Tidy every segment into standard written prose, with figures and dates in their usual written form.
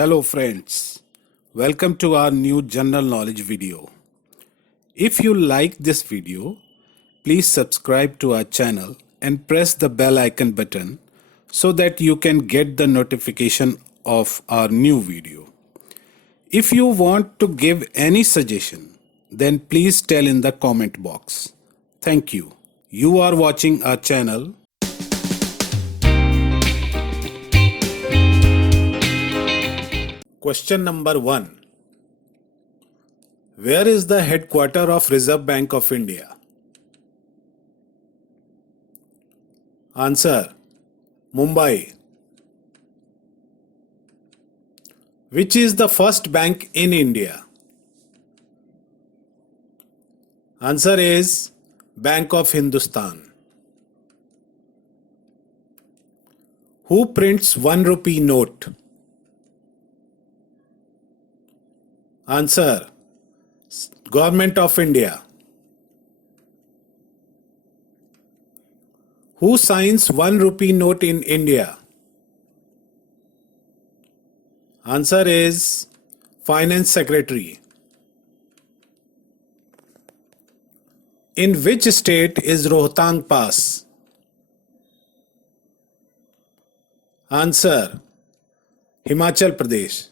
Hello friends, welcome to our new general knowledge video. If you like this video, please subscribe to our channel and press the bell icon button so that you can get the notification of our new video. If you want to give any suggestion, then please tell in the comment box. Thank you. You are watching our channel. Question number 1. Where is the headquarters of Reserve Bank of India? Answer: Mumbai. Which is the first bank in India? Answer is Bank of Hindustan. Who prints 1 rupee note? Answer: Government of India. Who signs 1 rupee note in India? Answer is Finance Secretary. In which state is Rohtang Pass? Answer: Himachal Pradesh.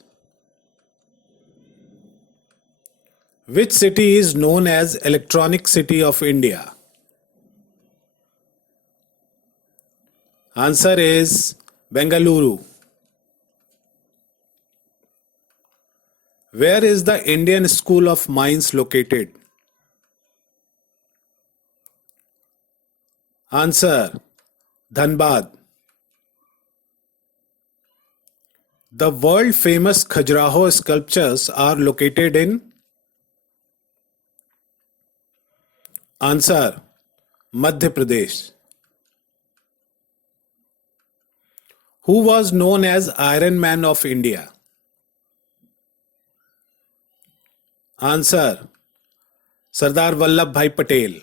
Which city is known as Electronic City of India? Answer is Bengaluru. Where is the Indian School of Mines located? Answer: Dhanbad. The world famous Khajuraho sculptures are located in? Answer: Madhya Pradesh. Who was known as Iron Man of India? Answer: Sardar Vallabhbhai Patel.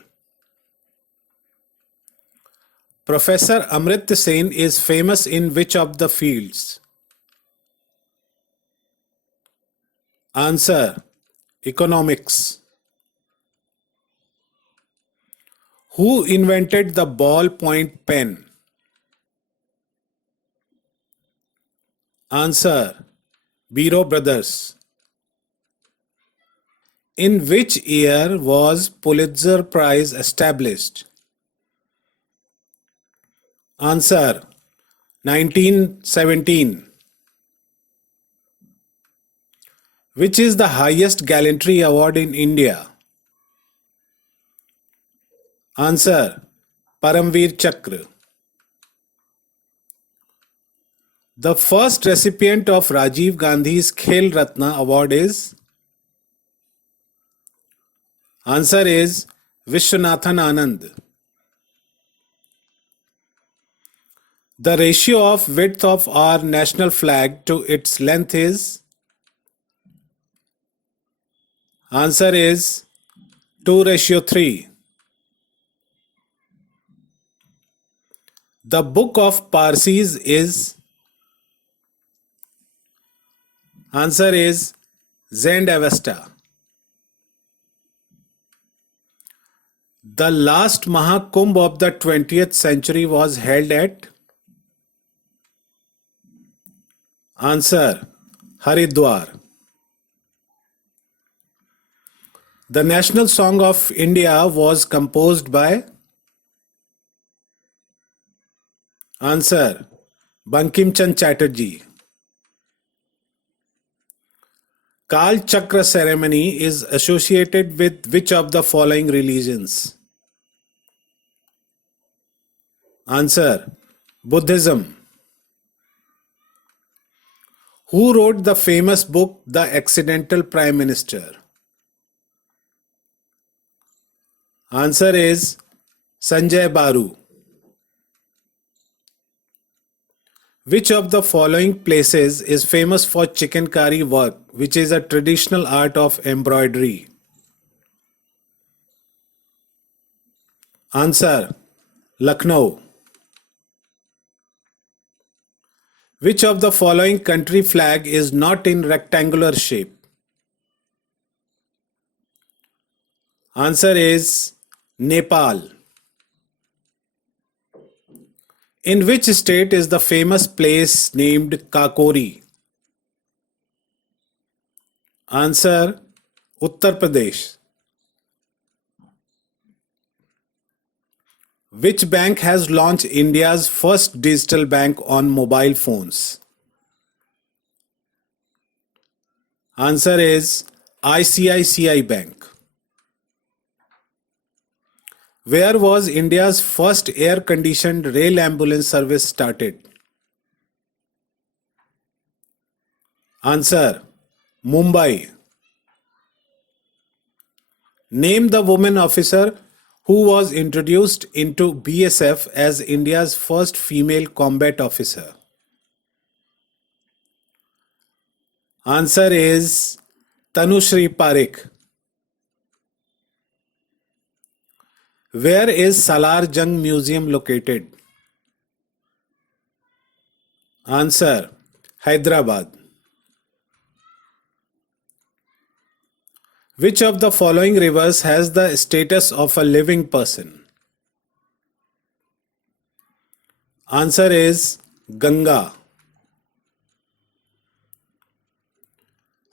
Professor Amritya Sen is famous in which of the fields? Answer: Economics. Who invented the ballpoint pen? Answer: Biro Brothers. In which year was Pulitzer Prize established? Answer: 1917. Which is the highest gallantry award in India? Answer: Paramveer Chakra. The first recipient of Rajiv Gandhi's Khel Ratna award is? Answer is Vishwanathan Anand. The ratio of width of our national flag to its length is? Answer is 2:3. The book of Parsis is? Answer is Zend Avesta. The last Mahakumbh of the 20th century was held at? Answer: Haridwar. The national song of India was composed by? Answer: Bankim Chand Chatterjee. Kal Chakra ceremony is associated with which of the following religions? Answer: Buddhism. Who wrote the famous book The Accidental Prime Minister? Answer is Sanjay Baru. Which of the following places is famous for chikankari work, which is a traditional art of embroidery? Answer: Lucknow. Which of the following country flag is not in rectangular shape? Answer is Nepal. In which state is the famous place named Kakori? Answer Uttar Pradesh. Which bank has launched India's first digital bank on mobile phones? Answer is ICICI Bank. Where was India's first air-conditioned rail ambulance service started? Answer Mumbai. Name the woman officer who was introduced into BSF as India's first female combat officer. Answer is Tanushri Parikh. Where is Salar Jung Museum located? Answer Hyderabad. Which of the following rivers has the status of a living person? Answer is Ganga.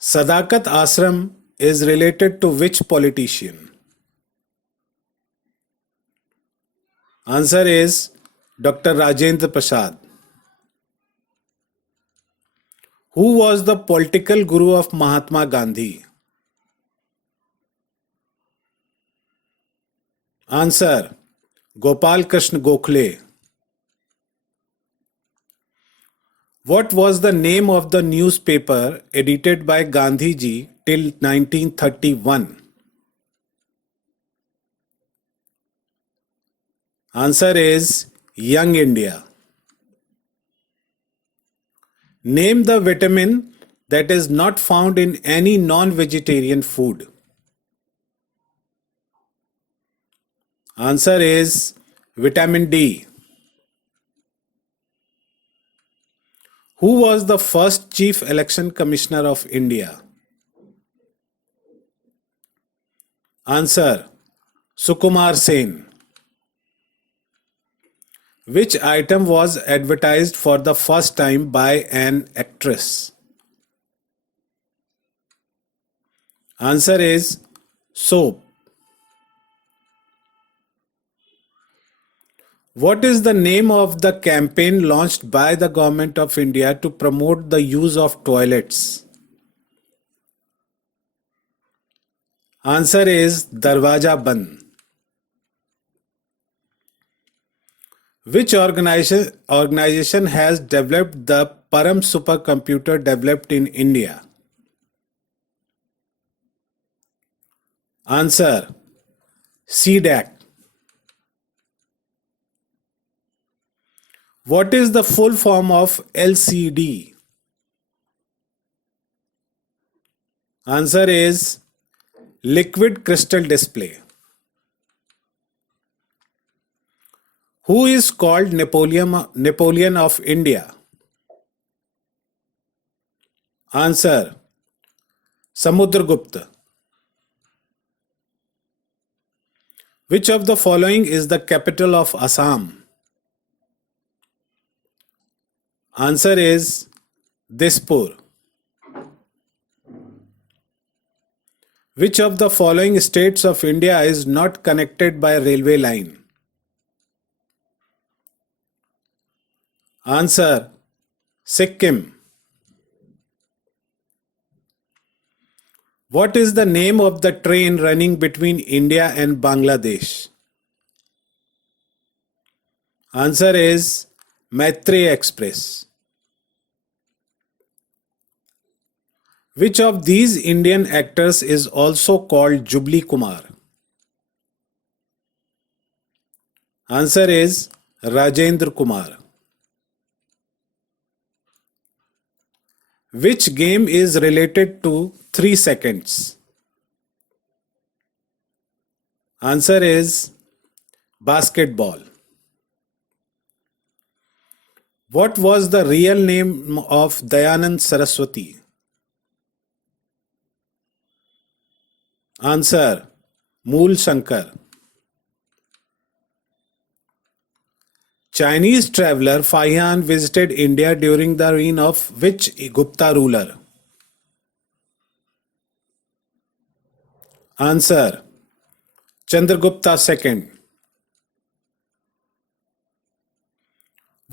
Sadakat Ashram is related to which politician? Answer is Dr. Rajendra Prasad. Who was the political guru of Mahatma Gandhi? Answer Gopal Krishna Gokhale. What was the name of the newspaper edited by Gandhiji till 1931? Answer is Young India. Name the vitamin that is not found in any non-vegetarian food. Answer is vitamin D. Who was the first Chief Election Commissioner of India? Answer Sukumar Sen. Which item was advertised for the first time by an actress? Answer is soap. What is the name of the campaign launched by the Government of India to promote the use of toilets? Answer is Darwaja Band. Which organization has developed the Param supercomputer developed in India? Answer CDAC. What is the full form of LCD? Answer is liquid crystal display. Who is called Napoleon of India? Answer Samudragupta. Which of the following is the capital of Assam? Answer is Dispur. Which of the following states of India is not connected by a railway line? Answer Sikkim. What is the name of the train running between India and Bangladesh? Answer is Maitri Express. Which of these Indian actors is also called Jubilee Kumar? Answer is Rajendra Kumar. Which game is related to 3 seconds? Answer is basketball. What was the real name of Dayanand Saraswati? Answer: Mool Shankar. Chinese traveler Faihan visited India during the reign of which Gupta ruler? Answer: Chandragupta II.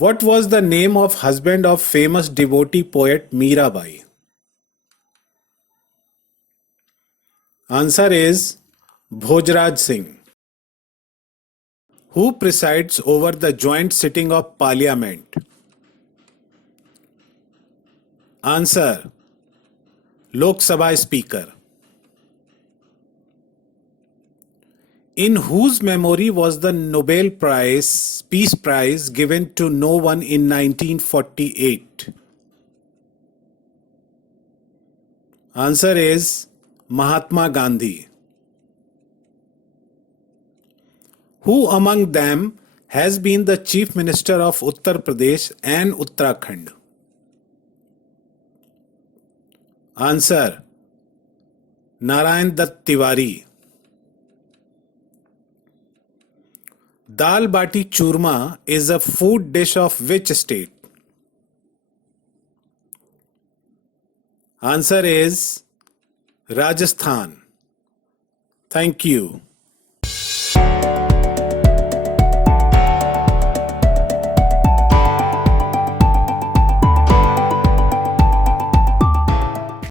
What was the name of husband of famous devotee poet Mirabai? Answer is Bhojraj Singh. Who presides over the joint sitting of Parliament? Answer: Lok Sabha Speaker. In whose memory was the Nobel Peace Prize given to no one in 1948? Answer is Mahatma Gandhi. Who among them has been the Chief Minister of Uttar Pradesh and Uttarakhand? Answer: Narayan Dutt Tiwari. Dal bati churma is a food dish of which state? Answer is Rajasthan. Thank you.